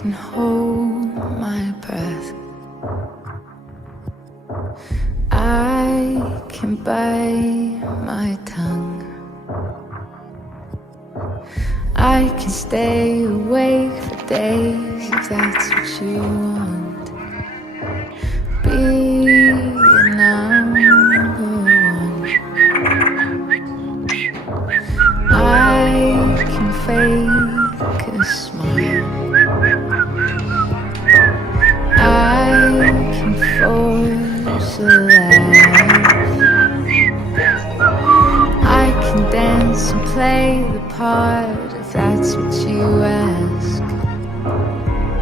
can hold my breath. I can bite my tongue. I can stay awake for days if that's what you want. Be your number one. I can fake a smile. I can force a laugh. I can dance and play the part if that's what you ask.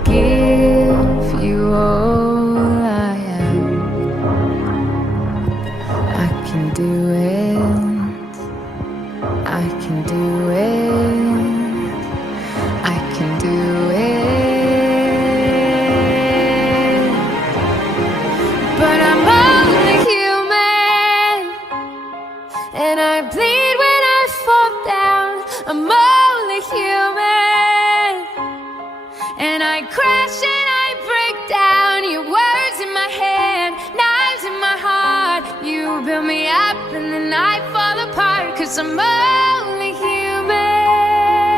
Give you all I am. I can do it. I can do it. I can do it. But I'm only human, and I bleed when I fall down. I'm only human, and I crash and I break down. Your words in my head, knives in my heart. You build me up and then I fall apart, 'cause I'm only human.